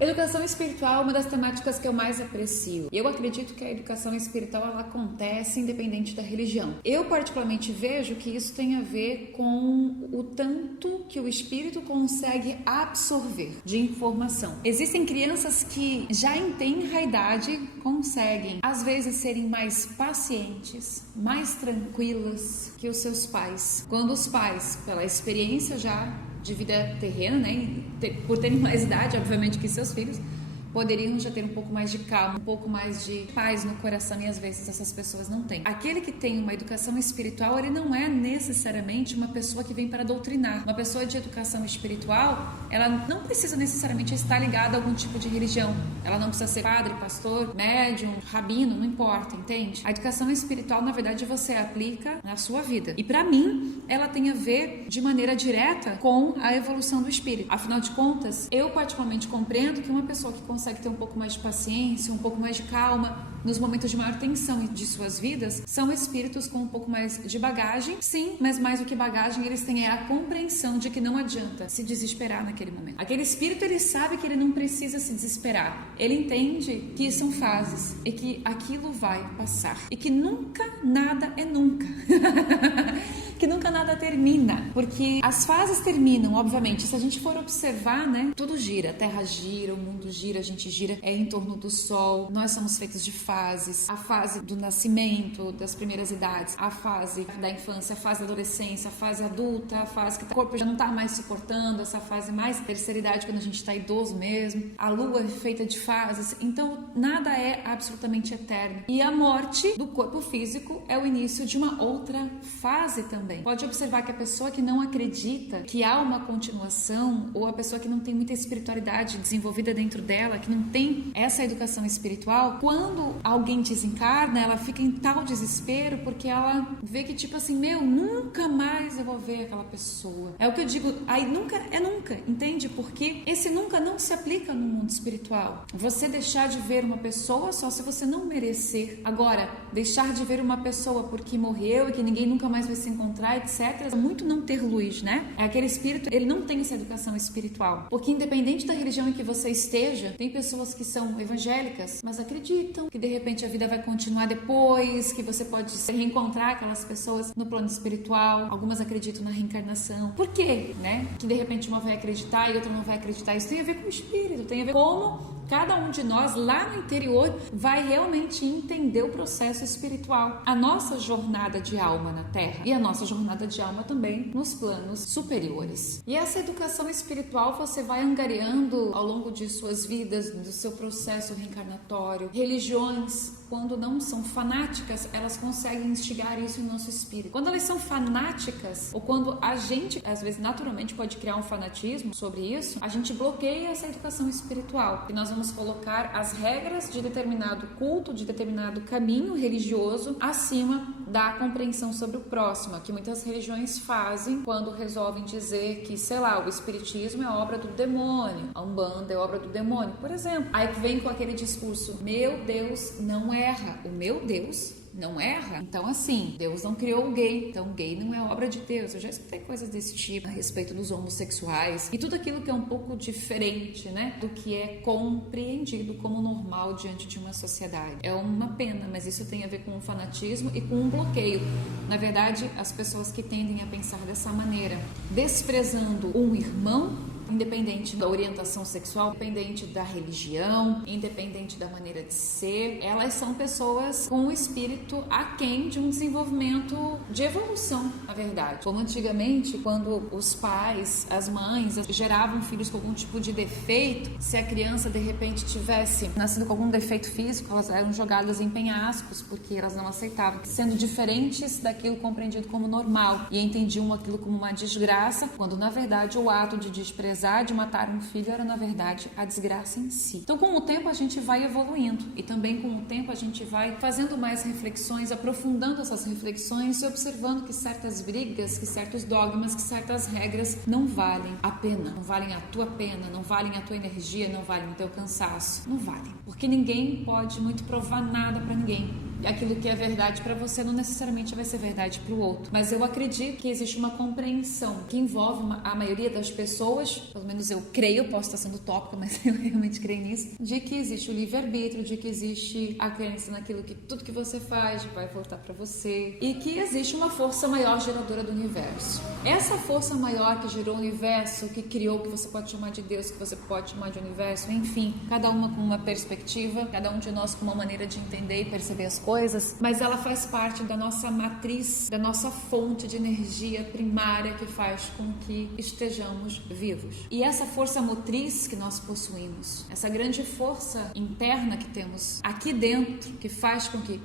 Educação espiritual é uma das temáticas que eu mais aprecio. Eu acredito que a educação espiritual ela acontece independente da religião. Eu particularmente vejo que isso tem a ver com o tanto que o espírito consegue absorver de informação. Existem crianças que já em tenra idade conseguem, às vezes, serem mais pacientes, mais tranquilas que os seus pais. Quando os pais, pela experiência já de vida terrena, né, por terem mais idade, obviamente, que seus filhos, poderiam já ter um pouco mais de calma, um pouco mais de paz no coração, e às vezes essas pessoas não têm. Aquele que tem uma educação espiritual, ele não é necessariamente uma pessoa que vem para doutrinar. Uma pessoa de educação espiritual, ela não precisa necessariamente estar ligada a algum tipo de religião. Ela não precisa ser padre, pastor, médium, rabino, não importa, entende? A educação espiritual, na verdade, você aplica na sua vida. E para mim, ela tem a ver de maneira direta com a evolução do espírito. Afinal de contas, eu particularmente compreendo que uma pessoa que consegue ter um pouco mais de paciência, um pouco mais de calma nos momentos de maior tensão de suas vidas, são espíritos com um pouco mais de bagagem, sim, mas mais do que bagagem, eles têm a compreensão de que não adianta se desesperar naquele momento. Aquele espírito, ele sabe que ele não precisa se desesperar. Ele entende que são fases e que aquilo vai passar e que nunca nada é nunca. Que nunca nada termina, porque as fases terminam, obviamente. Se a gente for observar, né, tudo gira, a Terra gira, o mundo gira, a gente gira em torno do Sol. Nós somos feitos de fases: a fase do nascimento, das primeiras idades, a fase da infância, a fase da adolescência, a fase adulta, a fase que o corpo já não está mais suportando, essa fase mais terceira idade, quando a gente está idoso mesmo. A Lua é feita de fases, então nada é absolutamente eterno. E a morte do corpo físico é o início de uma outra fase também. Pode observar que a pessoa que não acredita que há uma continuação, ou a pessoa que não tem muita espiritualidade desenvolvida dentro dela, que não tem essa educação espiritual, quando alguém desencarna, ela fica em tal desespero porque ela vê que tipo assim, nunca mais eu vou ver aquela pessoa. É o que eu digo, aí nunca é nunca, entende? Porque esse nunca não se aplica no mundo espiritual. Você deixar de ver uma pessoa só se você não merecer. Agora, deixar de ver uma pessoa porque morreu e que ninguém nunca mais vai se encontrar, etc. Muito não ter luz, né? É aquele espírito, ele não tem essa educação espiritual. Porque independente da religião em que você esteja, tem pessoas que são evangélicas, mas acreditam que de repente a vida vai continuar depois, que você pode se reencontrar aquelas pessoas no plano espiritual. Algumas acreditam na reencarnação. Por quê? Né? Que de repente uma vai acreditar e outra não vai acreditar. Isso tem a ver com o espírito, tem a ver com como cada um de nós lá no interior vai realmente entender o processo espiritual. A nossa jornada de alma na Terra e a nossa jornada de alma também nos planos superiores. E essa educação espiritual você vai angariando ao longo de suas vidas, do seu processo reencarnatório. Religiões, quando não são fanáticas, elas conseguem instigar isso em nosso espírito. Quando elas são fanáticas, ou quando a gente, às vezes, naturalmente pode criar um fanatismo sobre isso, a gente bloqueia essa educação espiritual. E nós vamos colocar as regras de determinado culto, de determinado caminho religioso, acima da compreensão sobre o próximo, que muitas religiões fazem quando resolvem dizer que, sei lá, o espiritismo é obra do demônio, a Umbanda é obra do demônio, por exemplo. Aí vem com aquele discurso, meu Deus não erra, o meu Deus não erra. Então, assim, Deus não criou o gay, então gay não é obra de Deus. Eu já escutei coisas desse tipo a respeito dos homossexuais e tudo aquilo que é um pouco diferente, né, do que é compreendido como normal diante de uma sociedade. É uma pena, mas isso tem a ver com um fanatismo e com um bloqueio. Na verdade, as pessoas que tendem a pensar dessa maneira, desprezando um irmão, independente da orientação sexual, independente da religião, independente da maneira de ser, elas são pessoas com um espírito aquém de um desenvolvimento de evolução, na verdade. Como antigamente, quando os pais, as mães, geravam filhos com algum tipo de defeito, se a criança de repente tivesse nascido com algum defeito físico, elas eram jogadas em penhascos, porque elas não aceitavam, sendo diferentes daquilo compreendido como normal, e entendiam aquilo como uma desgraça, quando na verdade o ato de desprezar, de matar um filho era na verdade a desgraça em si. Então com o tempo a gente vai evoluindo e também com o tempo a gente vai fazendo mais reflexões, aprofundando essas reflexões e observando que certas brigas, que certos dogmas, que certas regras não valem a pena, não valem a tua pena, não valem a tua energia, não valem o teu cansaço, não valem, porque ninguém pode muito provar nada para ninguém. E aquilo que é verdade para você não necessariamente vai ser verdade para o outro. Mas eu acredito que existe uma compreensão que envolve a maioria das pessoas, pelo menos eu creio, posso estar sendo utópica, mas eu realmente creio nisso, de que existe o livre-arbítrio, de que existe a crença naquilo que tudo que você faz vai voltar para você e que existe uma força maior geradora do universo. Essa força maior que gerou o universo, que criou, que você pode chamar de Deus, que você pode chamar de universo, enfim, cada uma com uma perspectiva, cada um de nós com uma maneira de entender e perceber as coisas, mas ela faz parte da nossa matriz, da nossa fonte de energia primária que faz com que estejamos vivos. E essa força motriz que nós possuímos, essa grande força interna que temos aqui dentro, que faz com que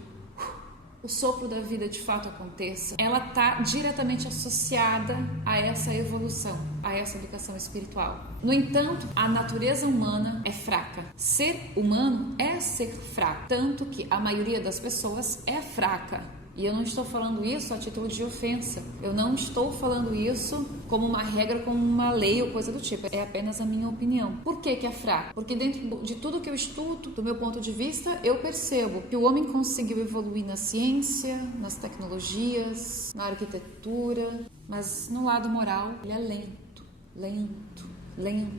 o sopro da vida de fato aconteça, ela está diretamente associada a essa evolução, a essa educação espiritual. No entanto, a natureza humana é fraca. Ser humano é ser fraco, tanto que a maioria das pessoas é fraca. E eu não estou falando isso a título de ofensa. Eu não estou falando isso como uma regra, como uma lei ou coisa do tipo. É apenas a minha opinião. Por que é fraco? Porque dentro de tudo que eu estudo, do meu ponto de vista, eu percebo que o homem conseguiu evoluir na ciência, nas tecnologias, na arquitetura, mas no lado moral ele é lento.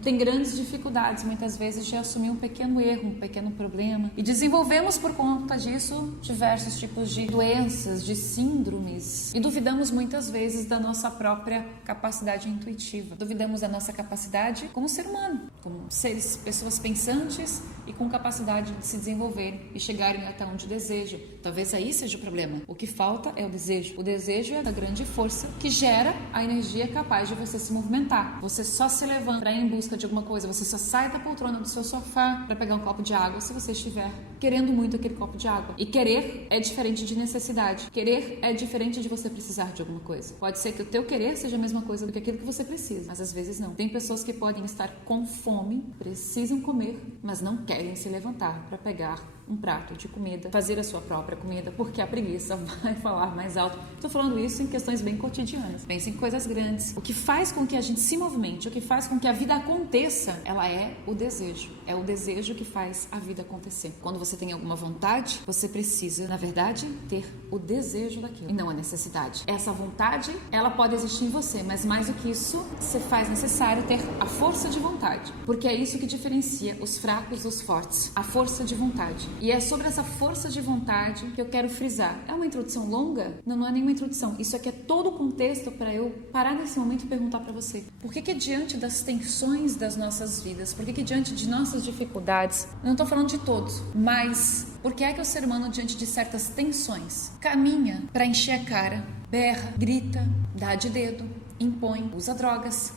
Tem grandes dificuldades muitas vezes de assumir um pequeno erro, um pequeno problema, e desenvolvemos por conta disso diversos tipos de doenças, de síndromes, e duvidamos muitas vezes da nossa própria capacidade intuitiva, duvidamos da nossa capacidade como ser humano, como seres, pessoas pensantes e com capacidade de se desenvolver e chegarem até onde desejam. Talvez aí seja o problema. O que falta é o desejo. O desejo é a grande força que gera a energia capaz de você se movimentar. Você só se levanta para ir em busca de alguma coisa, você só sai da poltrona do seu sofá para pegar um copo de água se você estiver querendo muito aquele copo de água. E querer é diferente de necessidade. Querer é diferente de você precisar de alguma coisa. Pode ser que o teu querer seja a mesma coisa do que aquilo que você precisa, mas às vezes não. Tem pessoas que podem estar com fome, precisam comer, mas não querem se levantar para pegar um prato de comida, fazer a sua própria comida, porque a preguiça vai falar mais alto. Estou falando isso em questões bem cotidianas. Pense em coisas grandes. O que faz com que a gente se movimente, o que faz com que a vida aconteça, ela é o desejo. É o desejo que faz a vida acontecer. Quando você tem alguma vontade, você precisa, na verdade, ter o desejo daquilo e não a necessidade. Essa vontade, ela pode existir em você, mas mais do que isso, você faz necessário ter a força de vontade, porque é isso que diferencia os fracos dos fortes, a força de vontade. E é sobre essa força de vontade que eu quero frisar. É uma introdução longa? Não é nenhuma introdução. Isso aqui é todo o contexto para eu parar nesse momento e perguntar para você. Por que diante das tensões das nossas vidas, por que diante de nossas dificuldades, não estou falando de todos, mas por que é que o ser humano diante de certas tensões caminha para encher a cara, berra, grita, dá de dedo, impõe, usa drogas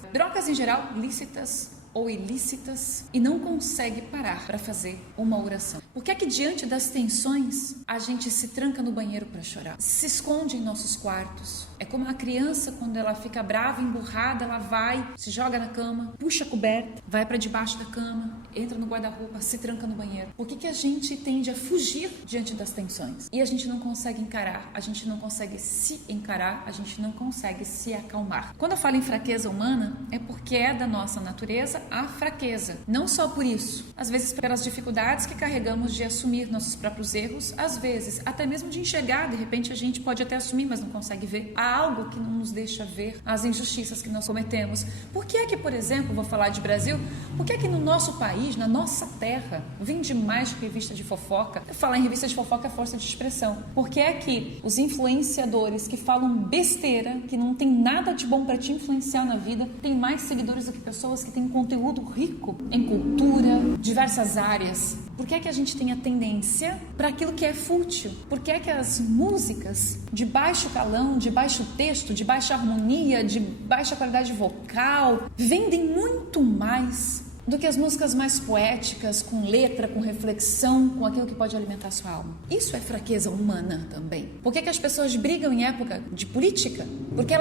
em geral lícitas ou ilícitas, e não consegue parar para fazer uma oração? Por que é que diante das tensões a gente se tranca no banheiro para chorar, se esconde em nossos quartos? É como a criança, quando ela fica brava, emburrada, ela vai, se joga na cama, puxa a coberta, vai para debaixo da cama, entra no guarda-roupa, se tranca no banheiro. Por que a gente tende a fugir diante das tensões? E a gente não consegue encarar, a gente não consegue se encarar, a gente não consegue se acalmar. Quando eu falo em fraqueza humana, é porque é da nossa natureza a fraqueza. Não só por isso, às vezes pelas dificuldades que carregamos de assumir nossos próprios erros, às vezes até mesmo de enxergar, de repente a gente pode até assumir, mas não consegue ver. Há algo que não nos deixa ver as injustiças que nós cometemos. Por que é que, por exemplo, vou falar de Brasil, por que é que no nosso país, na nossa terra, vende mais revista de fofoca? Falar em revista de fofoca é força de expressão. Por que é que os influenciadores que falam besteira, que não tem nada de bom para te influenciar na vida, têm mais seguidores do que pessoas que têm conteúdo rico em cultura, diversas áreas? Por que é que a gente tem a tendência para aquilo que é fútil? Por que é que as músicas de baixo calão, de baixo texto, de baixa harmonia, de baixa qualidade vocal, vendem muito mais do que as músicas mais poéticas, com letra, com reflexão, com aquilo que pode alimentar sua alma? Isso é fraqueza humana também. Por que as pessoas brigam em época de política? Porque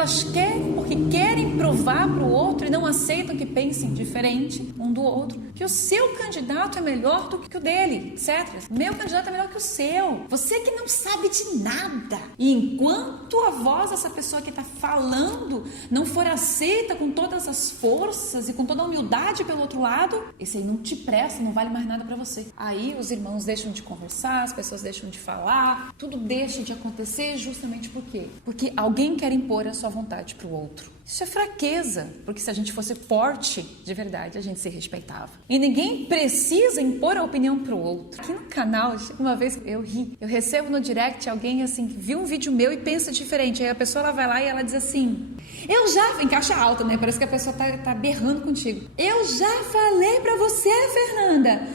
querem provar para o outro e não aceitam que pensem diferente um do outro, que o seu candidato é melhor do que o dele, etc. Meu candidato é melhor que o seu. Você que não sabe de nada. E enquanto a voz dessa pessoa que está falando não for aceita com todas as forças e com toda a humildade pelo outro lado, errado, esse aí não te presta, não vale mais nada pra você. Aí os irmãos deixam de conversar, as pessoas deixam de falar, tudo deixa de acontecer justamente por quê? Porque alguém quer impor a sua vontade pro outro. Isso é fraqueza, porque se a gente fosse forte de verdade, a gente se respeitava. E ninguém precisa impor a opinião pro outro. Aqui no canal, uma vez eu ri, eu recebo no direct alguém assim, viu um vídeo meu e pensa diferente. Aí a pessoa ela vai lá e ela diz assim, eu já, em caixa alta, né? Parece que a pessoa tá berrando contigo. Eu já falei pra você, Fernanda.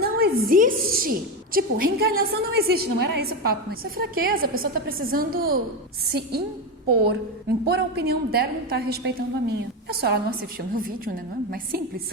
Não existe. Tipo, reencarnação não existe, não era esse o papo, mas isso é fraqueza, a pessoa tá precisando se impor a opinião dela e não tá respeitando a minha. É só ela não assistiu o meu vídeo, né? Não é mais simples.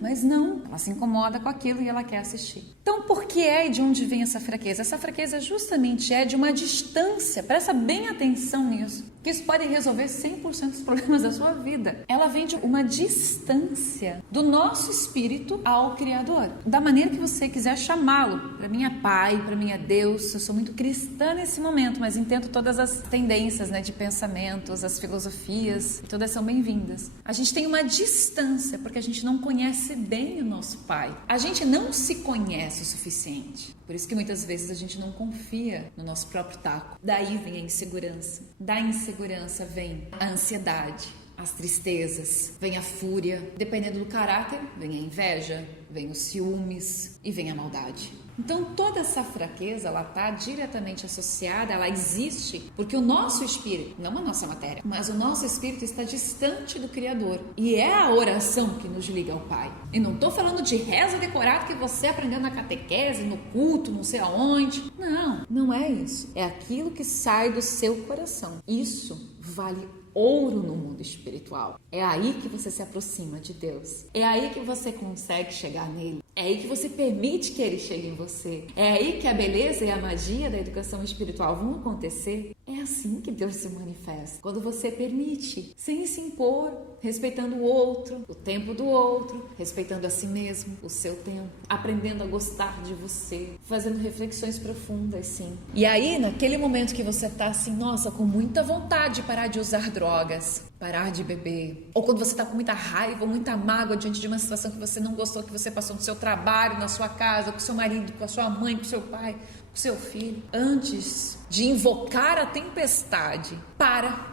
Mas não, ela se incomoda com aquilo e ela quer assistir. Então, por que é e de onde vem essa fraqueza? Essa fraqueza justamente é de uma distância, presta bem atenção nisso, que isso pode resolver 100% dos problemas da sua vida. Ela vem de uma distância do nosso espírito ao Criador, da maneira que você quiser chamá-lo. Para mim é Pai, para mim é Deus. Eu sou muito cristã nesse momento, mas entendo todas as tendências, né, de pensamentos, as filosofias, todas são bem-vindas. A gente tem uma distância porque a gente não conhece bem o nosso Pai. A gente não se conhece o suficiente. Por isso que muitas vezes a gente não confia no nosso próprio taco. Daí vem a insegurança. Da insegurança vem a ansiedade, as tristezas, vem a fúria. Dependendo do caráter, vem a inveja, vem os ciúmes e vem a maldade. Então toda essa fraqueza, ela está diretamente associada, ela existe porque o nosso espírito, não a nossa matéria, mas o nosso espírito está distante do Criador. E é a oração que nos liga ao Pai. E não estou falando de reza decorada que você aprendeu na catequese, no culto, não sei aonde. Não, não é isso. É aquilo que sai do seu coração. Isso vale ouro no mundo espiritual. É aí que você se aproxima de Deus. É aí que você consegue chegar nele. É aí que você permite que ele chegue em você. É aí que a beleza e a magia da educação espiritual vão acontecer. É assim que Deus se manifesta. Quando você permite, sem se impor, respeitando o outro, o tempo do outro, respeitando a si mesmo, o seu tempo, aprendendo a gostar de você, fazendo reflexões profundas, sim. E aí, naquele momento que você tá assim, nossa, com muita vontade de parar de usar drogas, parar de beber, ou quando você tá com muita raiva ou muita mágoa diante de uma situação que você não gostou, que você passou no seu trabalho, na sua casa, com seu marido, com a sua mãe, com seu pai, com seu filho, antes de invocar a tempestade,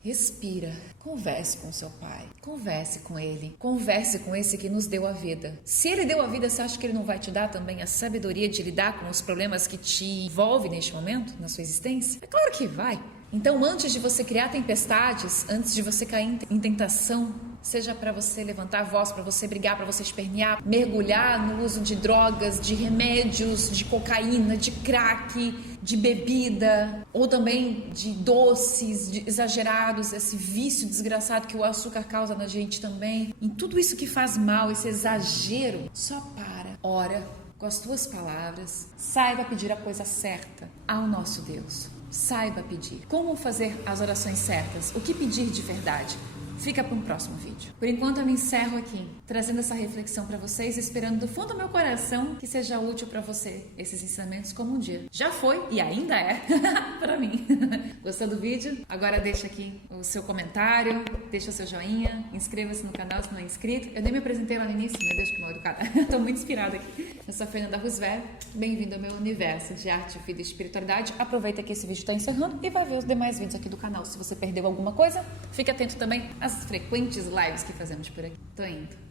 respira, converse com seu pai, converse com ele, converse com esse que nos deu a vida. Se ele deu a vida, você acha que ele não vai te dar também a sabedoria de lidar com os problemas que te envolvem neste momento, na sua existência? É claro que vai. Então, antes de você criar tempestades, antes de você cair em tentação, seja para você levantar a voz, para você brigar, para você espernear, mergulhar no uso de drogas, de remédios, de cocaína, de crack, de bebida, ou também de doces exagerados, esse vício desgraçado que o açúcar causa na gente também. Em tudo isso que faz mal, esse exagero, só ora com as tuas palavras, saiba pedir a coisa certa ao nosso Deus. Saiba pedir. Como fazer as orações certas? O que pedir de verdade? Fica para um próximo vídeo. Por enquanto eu me encerro aqui, trazendo essa reflexão para vocês, esperando do fundo do meu coração que seja útil para você esses ensinamentos como um dia já foi e ainda é para mim. Gostou do vídeo? Agora deixa aqui o seu comentário, deixa o seu joinha, inscreva-se no canal se não é inscrito. Eu nem me apresentei lá no início, meu Deus, que mal educada. Estou muito inspirada aqui. Eu sou a Fernanda Roosevelt, bem-vindo ao meu universo de arte, vida e espiritualidade. Aproveita que esse vídeo está encerrando e vai ver os demais vídeos aqui do canal. Se você perdeu alguma coisa, fique atento também às frequentes lives que fazemos por aqui. Tô indo.